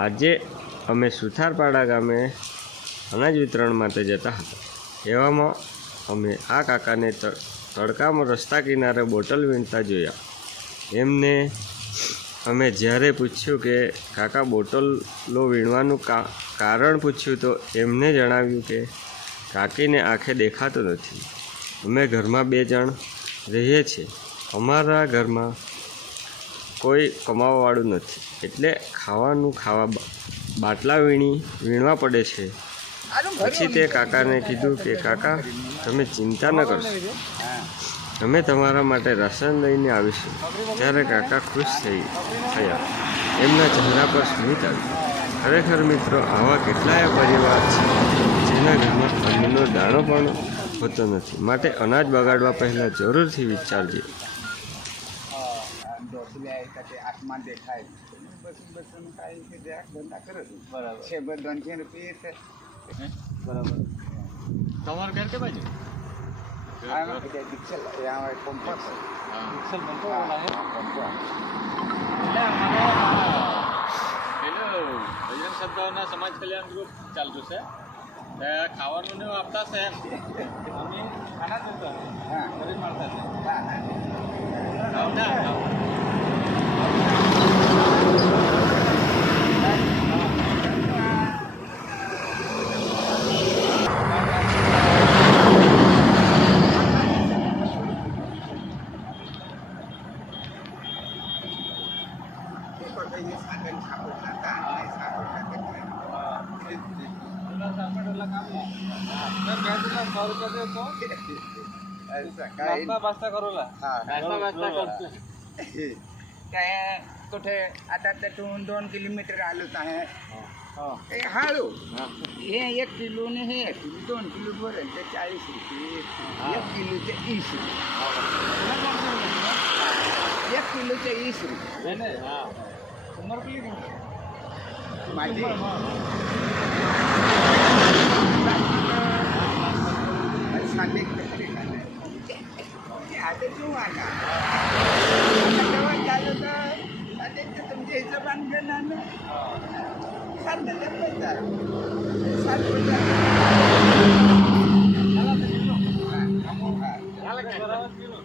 આજે અમે સુથારપાડા ગામે અનાજ વિતરણ માટે જતા હતા। એવામાં અમે આ કાકાને તડકામાં રસ્તા કિનારે બોટલ વીણતા જોયા। એમને અમે જ્યારે પૂછ્યું કે કાકા બોટલો વીણવાનું કારણ પૂછ્યું તો એમને જણાવ્યું કે કાકીને આંખે દેખાતું નથી। અમે ઘરમાં 2 જણ રહીએ છીએ। અમારા ઘરમાં કોઈ કમાવાવાળું નથી, એટલે ખાવા બાટલા વીણવા પડે છે। પછી તે કાકાને કીધું કે કાકા તમે ચિંતા ન કરશો, અમે તમારા માટે રાશન લઈને આવીશું। ત્યારે કાકા ખુશ થયા, એમના ચહેરા પર સ્મિત આવ્યું। ખરેખર મિત્રો, આવા કેટલાય પરિવાર છે જેના ઘરમાં અન્નનો દાણો પણ હોતો નથી, માટે અનાજ બગાડવા પહેલાં જરૂરથી વિચારજે। आसमान देखा है बस धंधा करो बराबर 6-200 रुपये से बराबर તમારું ઘર કે બાજુ दिक्सल यहाँ पंपर દિક્ષલ બંકો લાગે पंपर એટલે અમારો પેલો ભજન સદ્ભાવના સમાજ કલ્યાણ ગ્રુપ ચાલતું છે। ખાવાનું ને આપતા છે એમ અમે ખાના જોતા હા ગરીબ મળતા છે हाँ આવના नाश्ता करोला कुठे आता त्यातून 2 किलोमीटर आलो आहे हळू हे 1 किलो ने हे 2 किलो भरेल ते 40 रुपये 1 किलोचे 30 रुपये 1 किलोचे 20 रुपये उमर किती माझी साधे आता तू आता जेव्हा चालू तर तुमच्या हिशोबान घेणार ना 7,000 किलो